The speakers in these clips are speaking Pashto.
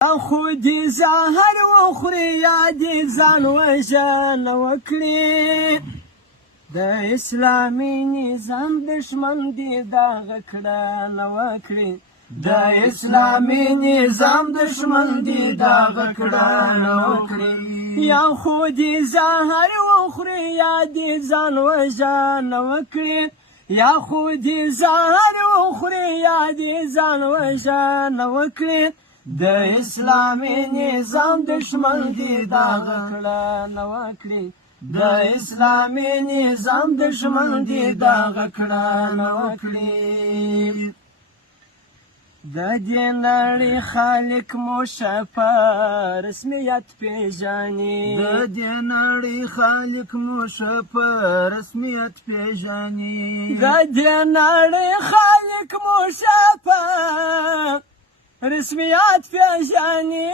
خو دې زهر وخوري یا دې ځان وژنه وکړي د اسلامي نظام دشمن دې دغه کړنه وکړي د اسلامي نظام دشمن دې دغه کړنه وکړي یا خو دې زهر وخوري یا دې ځان وژنه وکړي یا خو دې زهر وخوري یا دې ځان وژنه وکړي د اسلامي نظام دشمن دې دغه کړنه وکړي د اسلامي نظام دشمن دې دغه کړنه وکړي د دې نړۍ خالق مو په رسمیت پیژني د دې نړۍ خالق مو په رسمیت پیژني د دې نړۍ خالق مو په رسمیت پیژني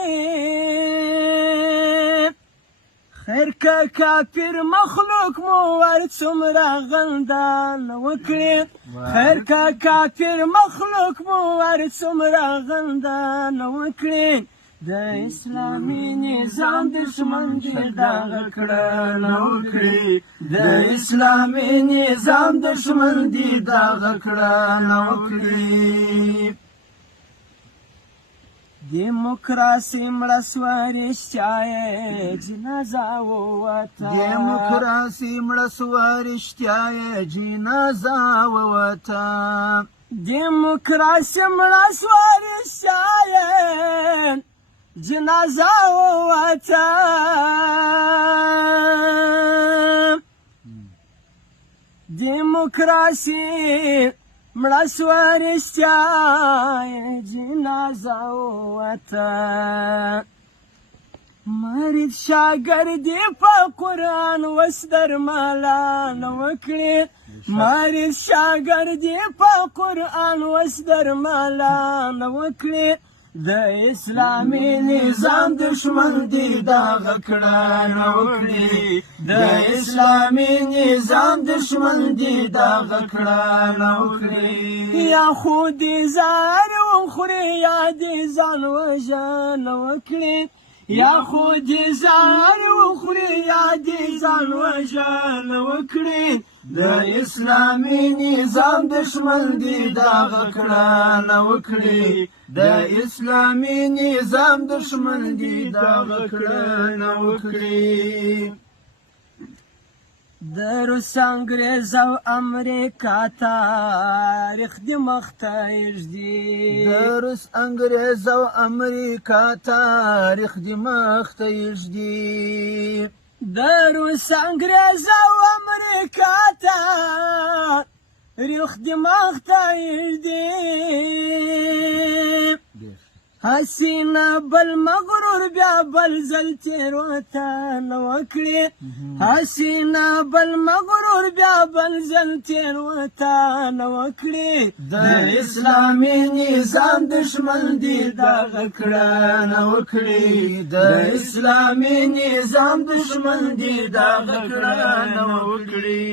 خیر که کافر مخلوق مو ورڅومره غندنه وکړي خیر که کافر مخلوق مو ورڅومره غندنه وکړي د اسلامي نظام دشمن دې دغه کړنه وکړي د اسلامي نظام دشمن دې دغه کړنه وکړي دیموکراسي مړه سوه رښتیا یې جنازه ووته دیموکراسي مړه سوه رښتیا یې جنازه ووته دیموکراسي مړه سوه رښتیا یې جنازه ووته دیموکراسي مړه سوه رښتیا یې جنازه ووته مرید شاګردي په قرآن وس درملانه وکړي مرید شاګردي په قرآن وس درملانه وکړي د اسلامي نظام دشمن دې دغه کړنه وکړي د اسلامي نظام دشمن دې دغه کړنه وکړي یا خو دې زهر وخوري یا دې ځان وژنه وکړي یا خو دې زهر وخوري یا دې ځان وژنه وکړي د اسلامي نظام دشمن دې دغه کړنه وکړي د اسلامي نظام دشمن دې دغه کړنه وکړي د روس انګریز او امریکا تاریخ دې مخته ږدي د روس انګریز او امریکا تاریخ دې مخته ږدي د روس انګریز او امریکا تاریخ دې مخته ږدي حسینه بل مغرور بیا بل ځل تېروتنه وکړي حسینه بل مغرور بیا بل ځل تېروتنه وکړي د اسلامي نظام دشمن دې دغه کړنه وکړي د اسلامي نظام دشمن دې دغه کړنه وکړي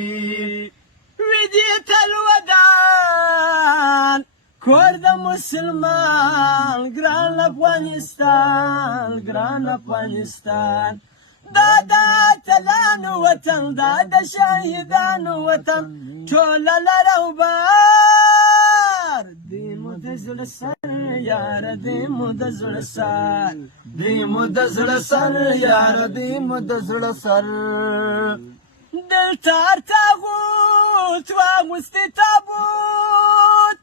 ویدي تل ودان کور د مسلمان ګران افغانستان ګران افغانستان دا د اتلانو وطن دا د شهیدانو وطن ټوله لر او بار دی مو د زړه سر یاره دی مو د زړه سر دی مو د زړه سر یاره دی مو د زړه سر دلته هر تاغوت واغوستې تابوت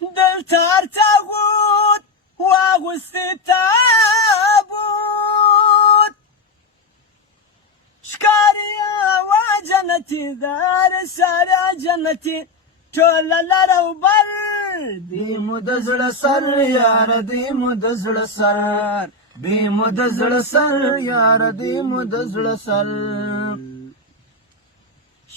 دلته هر تاغوت واغوستې تابوت ښکاري هوا جنتي دار ساره جنتي ټوله لر او بر دی مو د زړه سر یاره دی مو د زړه سر دی مو د زړه سر یاره دی مو د زړه سر